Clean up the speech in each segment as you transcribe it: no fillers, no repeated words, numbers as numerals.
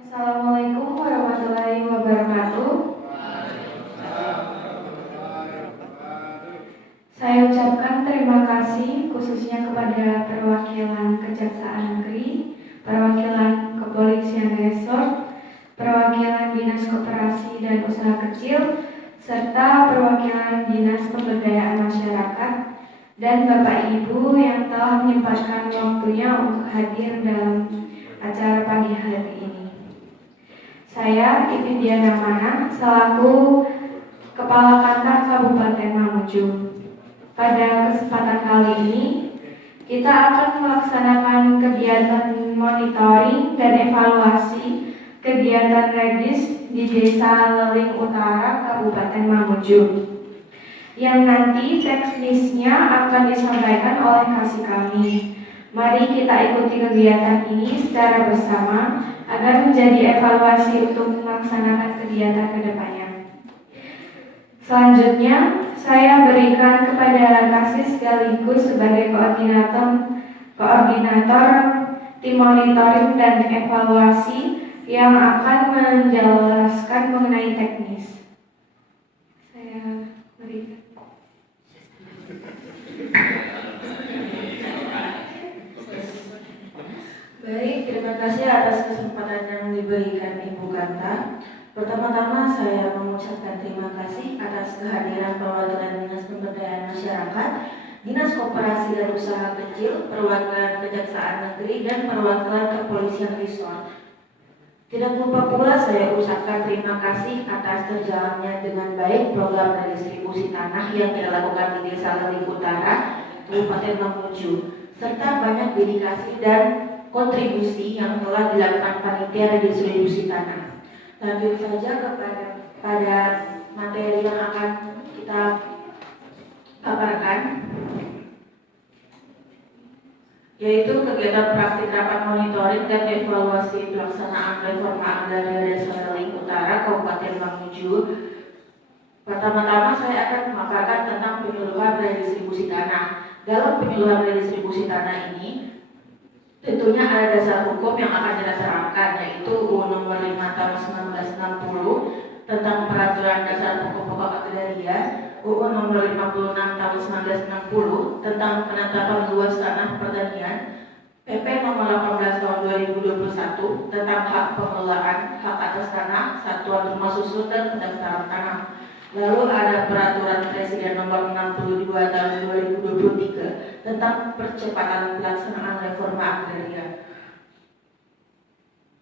Assalamualaikum warahmatullahi wabarakatuh. Saya ucapkan terima kasih khususnya kepada perwakilan Kejaksaan Negeri, perwakilan Kepolisian Resort, perwakilan Dinas Koperasi dan Usaha Kecil, serta perwakilan Dinas Pemberdayaan Masyarakat dan Bapak Ibu yang telah menyempatkan waktunya untuk hadir dalam acara pagi hari ini. Saya Ipin Diana Mana selaku Kepala Kantor Kabupaten Mamuju. Pada kesempatan kali ini kita akan melaksanakan kegiatan monitoring dan evaluasi kegiatan Redis di Desa Leling Utara Kabupaten Mamuju, yang nanti teknisnya akan disampaikan oleh kasih kami. Mari kita ikuti kegiatan ini secara bersama agar menjadi evaluasi untuk melaksanakan kegiatan ke depannya. Selanjutnya, saya berikan kepada Kasih sekaligus sebagai koordinator tim monitoring dan evaluasi yang akan menjelaskan mengenai teknis. Saya berikan. Baik, terima kasih atas kesempatan yang diberikan Ibu Kanta. Pertama-tama saya mengucapkan terima kasih atas kehadiran perwakilan Dinas Pemberdayaan Masyarakat, Dinas Koperasi dan Usaha Kecil, perwakilan Kejaksaan Negeri, dan perwakilan Kepolisian Resort. Tidak lupa pula saya ucapkan terima kasih atas terjalannya dengan baik program redistribusi tanah yang dilakukan di Desa Leling Utara, Kabupaten Mamuju, serta banyak dedikasi dan kontribusi yang telah dilakukan panitia redistribusi tanah. Lanjut saja pada materi yang akan kita paparkan, yaitu kegiatan praktik rapat monitoring dan evaluasi pelaksanaan reforma agraria Desa Leling Utara Kabupaten Mamuju. Pertama-tama saya akan memaparkan tentang penyuluhan redistribusi tanah. Dalam penyuluhan redistribusi tanah ini tentunya ada dasar hukum yang akan kita terapkan, yaitu UU Nomor 5 Tahun 1960 tentang Peraturan Dasar Pokok-pokok Agraria, UU Nomor 56 Tahun 1960 tentang Penetapan Luas Tanah Pertanian, PP Nomor 18 Tahun 2021 tentang hak pengelolaan hak atas tanah, satuan rumah susun dan pendaftaran tanah. Lalu ada Peraturan Presiden Nomor 62 Tahun 2023 tentang percepatan pelaksanaan reforma agraria.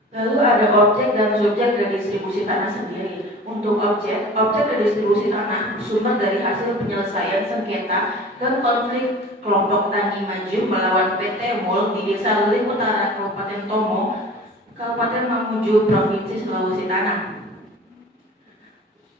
Lalu ada objek dan subjek redistribusi tanah sendiri. Untuk objek redistribusi tanah bersumber dari hasil penyelesaian sengketa dan konflik kelompok tani maju melawan PT MUL di Desa Leling Utara, Kabupaten Tomo, Kabupaten Mamuju, Provinsi Sulawesi Tengah.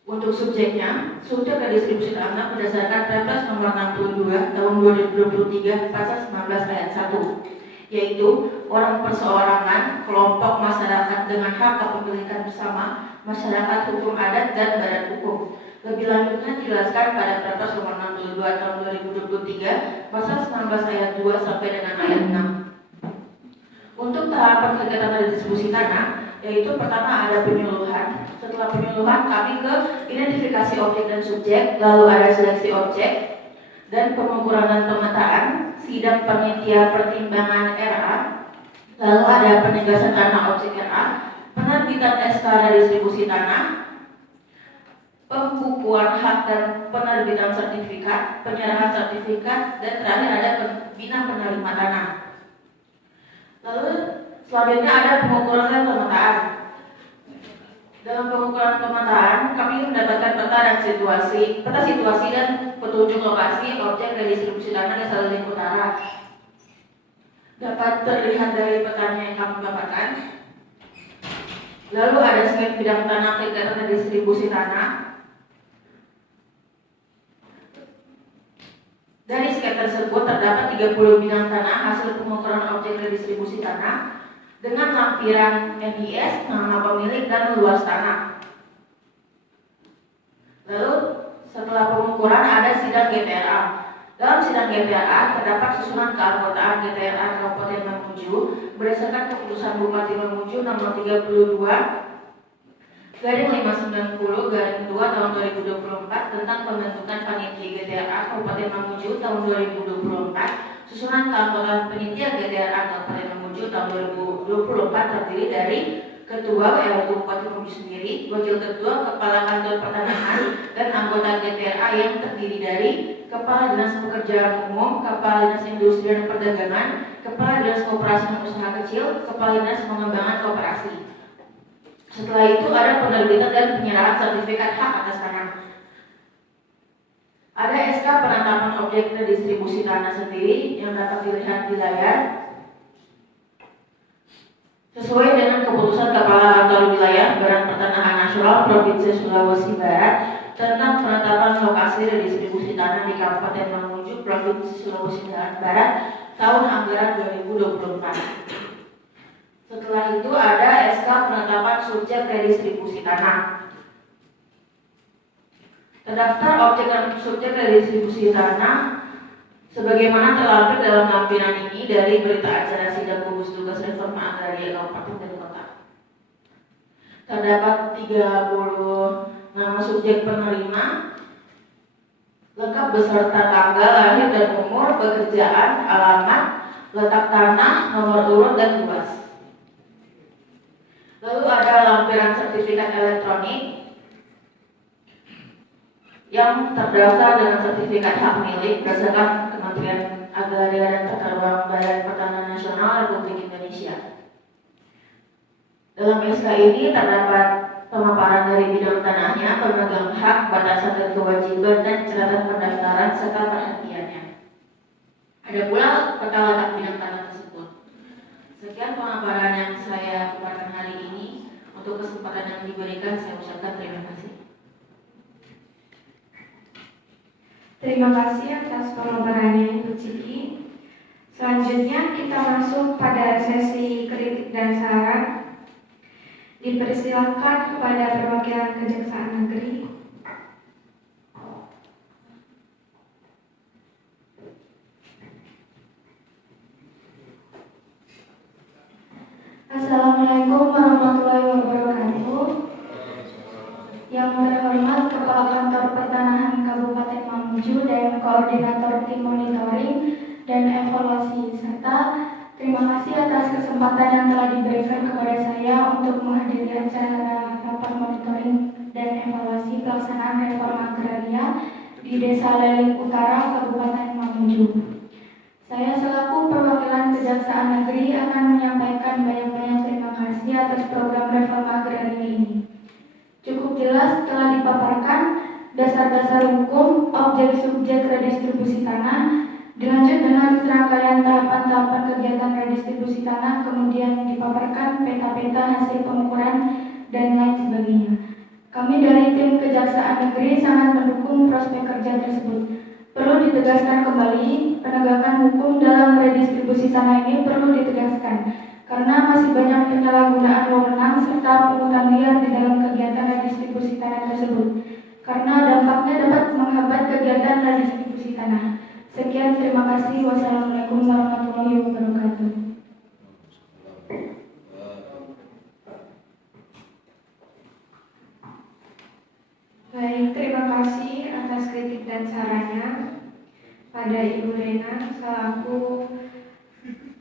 Untuk subjeknya, subjek redistribusi tanah berdasarkan Perpres Nomor 62 Tahun 2023 Pasal 19 Ayat 1, yaitu orang perseorangan, kelompok masyarakat dengan hak kepemilikan bersama, masyarakat hukum adat dan badan hukum. Lebih lanjutnya dijelaskan pada Perpres Nomor 62 Tahun 2023 Pasal 19 Ayat 2 sampai dengan Ayat 6. Untuk tahapan kegiatan redistribusi tanah, yaitu pertama ada penyuluhan. Setelah penyuluhan kami ke identifikasi objek dan subjek, lalu ada seleksi objek dan pengukuran dan pemetaan, sidang panitia pertimbangan RA, lalu ada penegasan tanah objek RA, penerbitan SK redistribusi tanah, pembukuan hak dan penerbitan sertifikat, penyerahan sertifikat, dan terakhir ada pembina penerima tanah. Lalu selanjutnya ada pengukuran dan pemetaan. Dalam pengukuran pemetaan, kami mendapatkan peta situasi dan petunjuk lokasi objek redistribusi tanah Desa Leling Utara. Dapat terlihat dari petanya yang kami paparkan. Lalu ada skema bidang tanah kegiatan redistribusi tanah. Dari skema tersebut terdapat 30 bidang tanah hasil pengukuran objek redistribusi tanah dengan lampiran MIS, nama pemilik, dan luas tanah. Lalu setelah pengukuran ada sidang GPRA. Dalam sidang GTRA terdapat susunan keanggotaan GTRA Kabupaten Mamuju berdasarkan keputusan Bupati Mamuju nomor 32/590/2 tahun 2024 tentang pembentukan panitia GTRA Kabupaten Mamuju tahun 2024. Susunan keanggotaan panitia GTRA Kabupaten Mamuju tahun 2024 terdiri dari Ketua yaitu Bupati Mamuju sendiri, Wakil Ketua, Kepala Kantor Pertanahan, dan anggota GTRA yang terdiri dari Kepala Dinas Pekerjaan Umum, Kepala Dinas Industri dan Perdagangan, Kepala Dinas Koperasi dan Usaha Kecil, Kepala Dinas Pengembangan Koperasi. Setelah itu ada penerbitan dan penyerahan sertifikat hak atas tanah. Ada SK penetapan objek redistribusi tanah sendiri yang dapat dilihat di layar. Sesuai dengan keputusan Kepala Kantor Wilayah Badan Pertanahan Nasional Provinsi Sulawesi Barat tentang penetapan lokasi redistribusi tanah di Kabupaten Mamuju, Provinsi Sulawesi Barat tahun anggaran 2024. Setelah itu ada SK penetapan subjek redistribusi tanah. Terdaftar objek dan subjek redistribusi tanah sebagaimana terlampir dalam lampiran ini dari berita acara sidang gugus tugas reforma agraria Kabupaten dan Kota. Terdapat 30 nama subjek penerima lengkap beserta tanggal lahir dan umur, pekerjaan, alamat, letak tanah, nomor urut, dan luas. Lalu ada lampiran sertifikat elektronik yang terdaftar dengan sertifikat hak milik berdasarkan Kementerian Agraria dan Tata Ruang Badan Pertanahan Nasional Republik Indonesia. Dalam SK ini terdapat pemaparan dari bidang tanahnya, pemegang hak, batasan dan kewajiban, dan catatan pendaftaran serta perhatiannya. Ada pula peta letak bidang tanah tersebut. Sekian pemaparan yang saya paparkan hari ini. Untuk kesempatan yang diberikan, saya ucapkan terima kasih. Terima kasih atas pemaparannya Ibu Ciki. Selanjutnya kita masuk pada sesi kritik dan saran. Dipersilakan kepada perwakilan Kejaksaan Negeri. Assalamualaikum warahmatullahi wabarakatuh. Yang terhormat Kepala Kantor Pertanahan Kabupaten Mamuju dan Koordinator Tim Monitoring dan Evaluasi, serta terima kasih atas kesempatan yang telah diberikan kepada saya untuk menghadiri acara rapat monitoring dan evaluasi pelaksanaan reforma agraria di Desa Leling Utara, Kabupaten Mamuju. Saya selaku perwakilan Kejaksaan Negeri akan menyampaikan banyak-banyak terima kasih atas program reforma agraria ini. Cukup jelas telah dipaparkan dasar-dasar hukum, objek subjek redistribusi tanah, dilanjut dengan serangkaian tahapan-tahapan kegiatan redistribusi tanah, kemudian dipaparkan peta-peta hasil pengukuran dan lain sebagainya. Kami dari tim Kejaksaan Negeri sangat mendukung prospek kerja tersebut. Perlu ditegaskan kembali, penegakan hukum dalam redistribusi tanah ini perlu ditegaskan, karena masih banyak penyalahgunaan wewenang serta pungutan liar di dalam kegiatan redistribusi tanah tersebut, karena dampaknya dapat menghambat kegiatan redistribusi tanah. Sekian, terima kasih. Wassalamualaikum warahmatullahi wabarakatuh. Baik, terima kasih atas kritik dan sarannya pada Ibu Rena selaku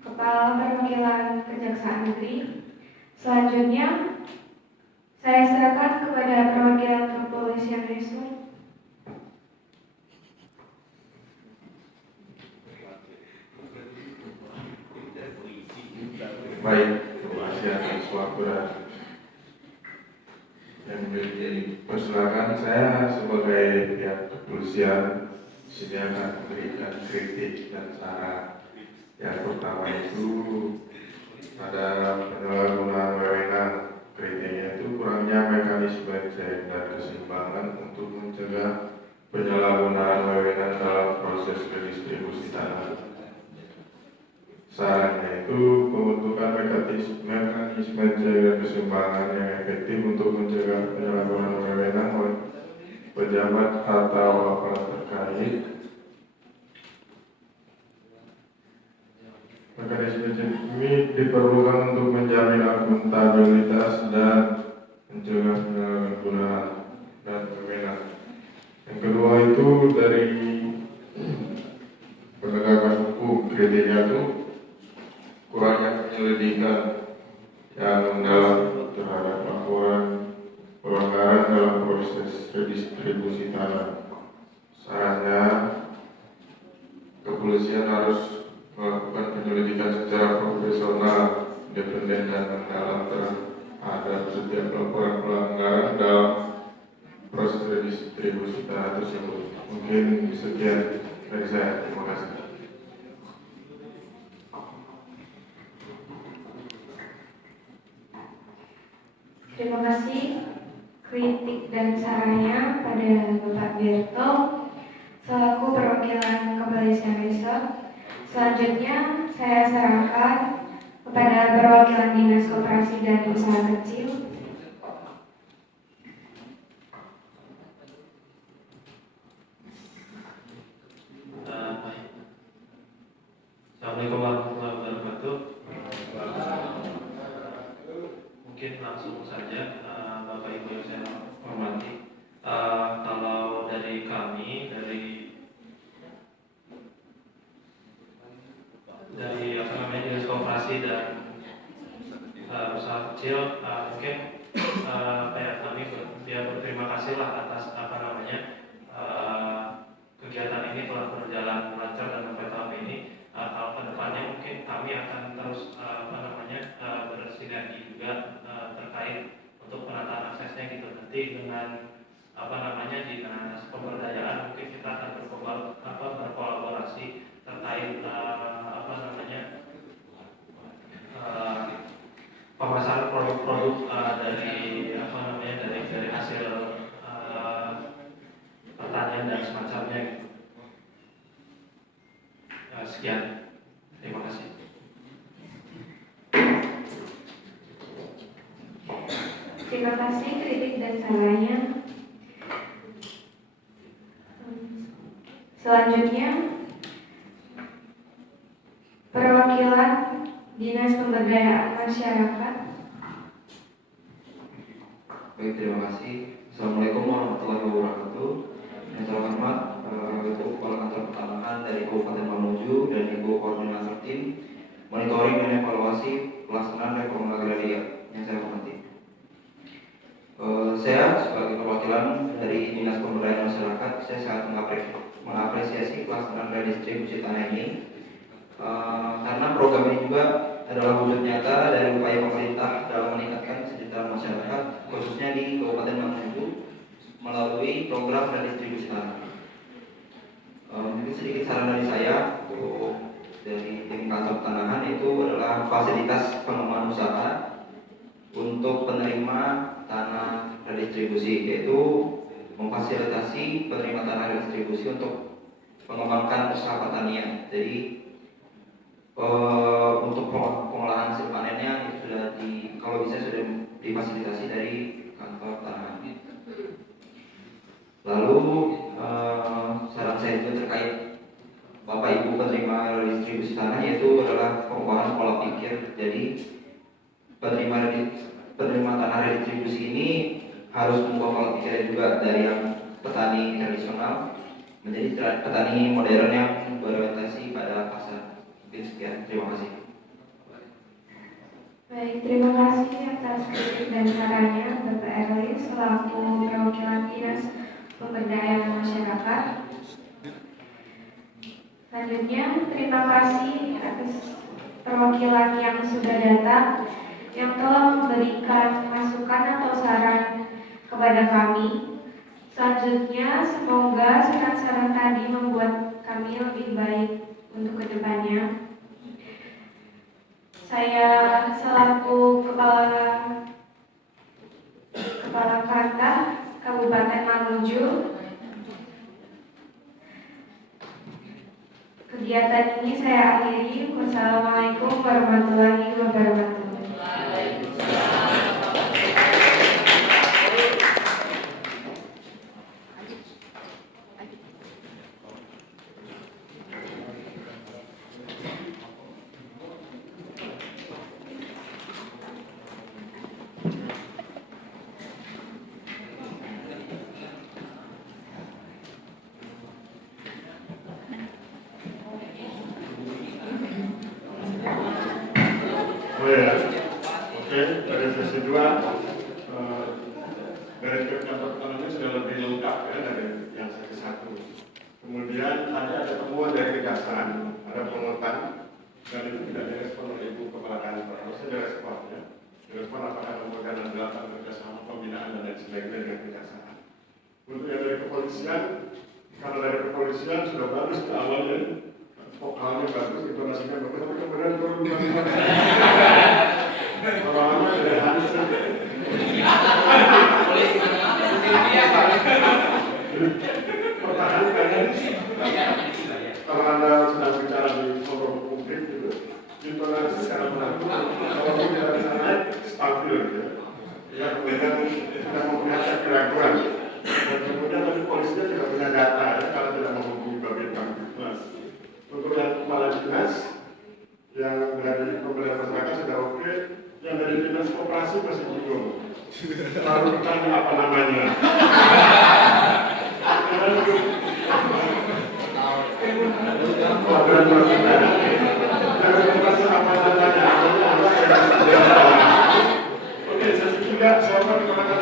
Kepala Perwakilan Kejaksaan Negeri. Selanjutnya, saya serahkan kepada perwakilan Kepolisian Resort. Baik, terima kasih atas waktu yang dipersilakan. Saya sebagai pihak kepolisian sini akan memberikan kritik dan saran. Yang pertama itu pada penyalahgunaan wewenang, kritiknya itu kurangnya mekanisme cek dan keseimbangan untuk mencegah penyalahgunaan wewenang dalam proses redistribusi tanah. Sarannya itu pembentukan mekanisme cek dan keseimbangan yang efektif untuk mencegah penyalahgunaan wewenang oleh pejabat atau aparat terkait Mekanisme ini diperlukan untuk menjamin akuntabilitas dan mencegah penyalahgunaan dan wewenang. Yang kedua itu dari penegakan hukum, kritiknya itu kurangnya penyelidikan yang dalam terhadap laporan pelanggaran dalam proses redistribusi tanah. Sarannya kepolisian harus melakukan penyelidikan secara profesional, independen dan mendalam terhadap setiap laporan pelanggaran dalam proses redistribusi tanah tersebut. Mungkin sekian dari saya. Terima kasih. Terima kasih kritik dan sarannya pada Bapak Berto selaku perwakilan Kepolisian Resort. Selanjutnya saya serahkan kepada perwakilan Dinas Koperasi dan Usaha Kecil. Assalamualaikum warahmatullahi wabarakatuh. Mungkin langsung saja, Bapak Ibu yang saya hormati. Kalau dari kami, dari Dinas Koperasi dan Usaha Kecil, mungkin kami berterima kasih lah atas kegiatan ini telah berjalan lancar dan sampai tahun ini. Kalau kedepannya mungkin kami akan terus bersinergi juga terkait untuk penataan aksesnya gitu. Nanti dengan dinas pemberdayaan mungkin kita akan berkolaborasi terkait pemasaran produk-produk dari hasil pertanian dan semacamnya. Sekian, terima kasih. Terima kasih kritik dan sarannya. Selanjutnya perwakilan Dinas Pemberdayaan Masyarakat. Baik, terima kasih. Assalamualaikum warahmatullahi wabarakatuh. Yang saya hormat Ibu Kepala Kantor Pertanahan dari Kabupaten Mamuju dan Ibu Koordinator Tim Monitoring dan Evaluasi Pelaksanaan Reforma Agraria yang saya hormati. Saya sebagai perwakilan dari Dinas Pemberdayaan Masyarakat, saya sangat mengapresiasi pelaksanaan redistribusi tanah ini karena program ini juga adalah wujud nyata dari upaya pemerintah dalam meningkatkan kesejahteraan masyarakat, khususnya di Kabupaten Mamuju melalui program redistribusi tanah. Mungkin sedikit saran dari saya untuk dari tim kantor tanahan itu adalah fasilitas pengembangan usaha untuk penerima tanah redistribusi, yaitu memfasilitasi penerima tanah redistribusi untuk mengembangkan usaha pertanian. Jadi untuk pengolahan hasil panennya itu kalau bisa sudah difasilitasi dari kantor tanahan. Lalu saran saya juga terkait Bapak Ibu penerima redistribusi tanah, yaitu adalah perubahan pola pikir. Jadi penerima tanah redistribusi ini harus mengubah pola pikirnya juga dari yang petani tradisional menjadi petani modern yang berorientasi pada pasar. Mungkin sekian, terima kasih. Baik, terima kasih atas kritik dan sarannya Bapak Erwin selaku perwakilan Dinas Pemberdayaan Masyarakat. Selanjutnya, terima kasih atas perwakilan yang sudah datang yang telah memberikan masukan atau saran kepada kami. Selanjutnya, semoga saran-saran tadi membuat kami lebih baik untuk kedepannya. Saya selaku Kepala Kantor Kabupaten Mamuju, kegiatan ini saya akhiri. Wassalamualaikum warahmatullahi wabarakatuh. Boleh ya? Oke, dari sesi 2 dari kantor pertanian sudah lebih lengkap ya dari yang sesi 1. Kemudian tadi ada temuan dari kejaksaan, ada pengurutan dan itu tidak direspon oleh Ibu Kepala Kantor. Harusnya direspon ya. Direspon apakah kemudian adalah kerjasama pembinaan dan lain sebagainya dengan kejaksaan. Untuk yang dari kepolisian, kalau dari kepolisian sudah bagus di awal ya, vokalnya bagus, intonasinya bagus, tapi kemudian turun lama-lama dari habis pertahankan kalau Anda sedang bicara di forum publik gitu, intonasi secara pelan-pelan, kalau tidak bisa naik, stabil gitu ya, kemudian tidak memperlihatkan keraguan. Dan kemudian dari polisinya tidak punya data ya, kalau tidak menghubungi Babin Kamtibmas. Untuk yang kepala dinas, yang dari pemerintah masyarakat sudah oke, yang dari dinas koperasi masih bingung. Lalu bertanya apa namanya. Oke, sesi 3, siapa di mana